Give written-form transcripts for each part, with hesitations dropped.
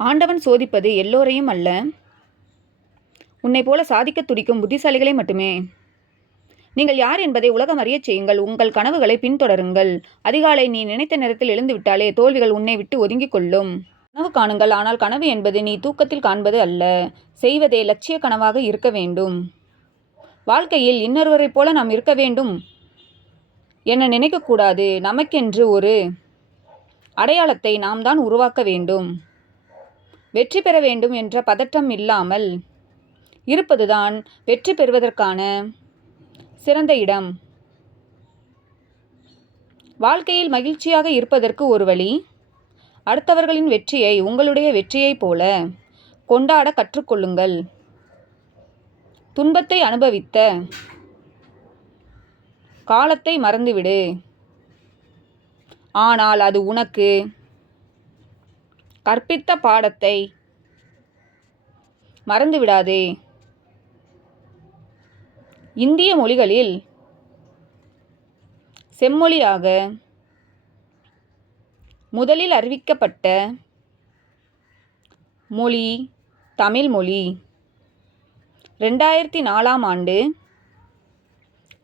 ஆண்டவன் சோதிப்பது எல்லோரையும் அல்ல, உன்னை போல சாதிக்க துடிக்கும் புத்திசாலிகளை மட்டுமே. நீங்கள் யார் என்பதை உலகம் அறியச் செய்யுங்கள். உங்கள் கனவுகளை பின்தொடருங்கள். அதிகாலை நீ நினைத்த நேரத்தில் எழுந்துவிட்டாலே தோல்விகள் உன்னை விட்டு ஒதுங்கிக் கொள்ளும். கனவு காணுங்கள். ஆனால் கனவு என்பது நீ தூக்கத்தில் காண்பது அல்ல, செய்வதே லட்சிய கனவாக இருக்க வேண்டும். வாழ்க்கையில் இன்னொருவரைப் போல நாம் இருக்க வேண்டும் என நினைக்கக்கூடாது. நமக்கென்று ஒரு அடையாளத்தை நாம் தான் உருவாக்க வேண்டும். வெற்றி பெற வேண்டும் என்ற பதட்டம் இல்லாமல் இருப்பதுதான் வெற்றி பெறுவதற்கான சிறந்த இடம். வாழ்க்கையில் மகிழ்ச்சியாக இருப்பதற்கு ஒரு வழி, அடுத்தவர்களின் வெற்றியை உங்களுடைய வெற்றியைப் போல கொண்டாட கற்றுக்கொள்ளுங்கள். துன்பத்தை அனுபவித்த காலத்தை மறந்துவிடு. ஆனால் அது உனக்கு கற்பித்த பாடத்தை மறந்துவிடாதே. இந்திய மொழிகளில் செம்மொழியாக முதலில் அறிவிக்கப்பட்ட மொழி தமிழ் மொழி. 2004ஆம் ஆண்டு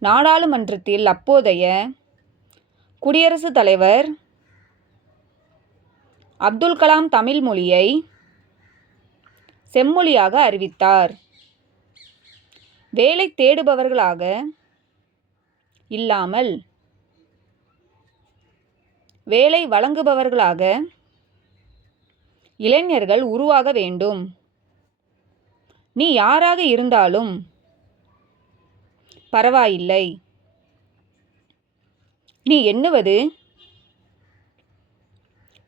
நாடாளுமன்றத்தில் அப்போதைய குடியரசுத் தலைவர் அப்துல் கலாம் தமிழ் மொழியை செம்மொழியாக அறிவித்தார். வேலை தேடுபவர்களாக இல்லாமல் வேலை வழங்குபவர்களாக இளைஞர்கள் உருவாக வேண்டும். நீ யாராக இருந்தாலும் பரவாயில்லை. நீ எண்ணுவது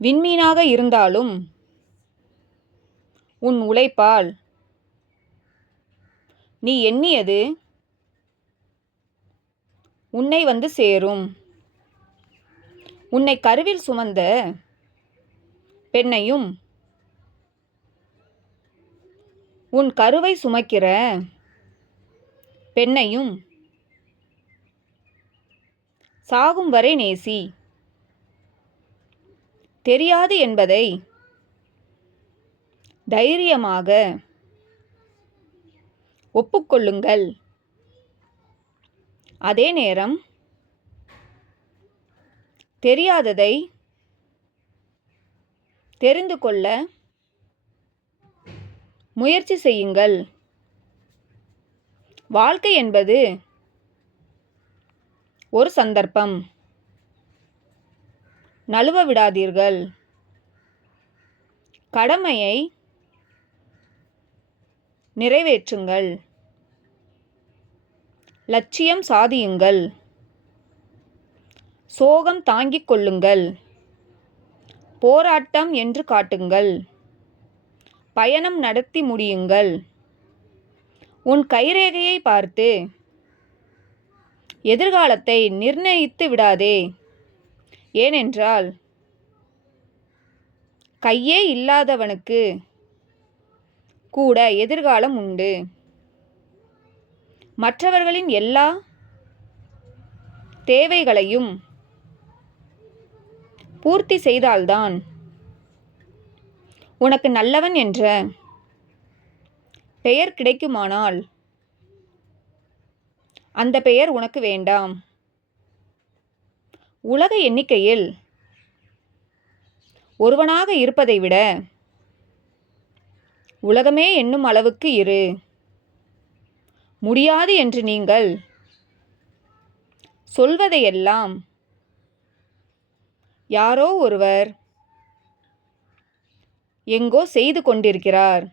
விண்மீனாக இருந்தாலும் உன் உழைப்பால் நீ எண்ணியது உன்னை வந்து சேரும். உன்னை கருவில் சுமந்த பெண்ணையும் உன் கருவை சுமக்கிற பெண்ணையும் சாகும் வரை நேசி. தெரியாது என்பதை தைரியமாக ஒப்புக்கொள்ளுங்கள். அதே நேரம் தெரியாததை தெரிந்து கொள்ள முயற்சி செய்யுங்கள். வாழ்க்கை என்பது ஒரு சந்தர்ப்பம். நழுவ விடாதீர்கள். கடமையை நிறைவேற்றுங்கள். லட்சியம் சாதியுங்கள். சோகம் தாங்கிக் கொள்ளுங்கள். போராட்டம் என்று காட்டுங்கள். பயணம் நடத்தி முடியுங்கள். உன் கைரேகையை பார்த்து எதிர்காலத்தை நிர்ணயித்து விடாதே. ஏனென்றால் கையே இல்லாதவனுக்கு கூட எதிர்காலம் உண்டு. மற்றவர்களின் எல்லா தேவைகளையும் பூர்த்தி செய்தால்தான் உனக்கு நல்லவன் என்ற பெயர் கிடைக்குமானால் அந்த பெயர் உனக்கு வேண்டாம். உலக எண்ணிக்கையில் ஒருவனாக இருப்பதை விட உலகமே எண்ணும் அளவுக்கு இரு. முடியாது என்று நீங்கள் சொல்வதையெல்லாம் யாரோ ஒருவர் எங்கோ செய்து கொண்டிருக்கிறார்.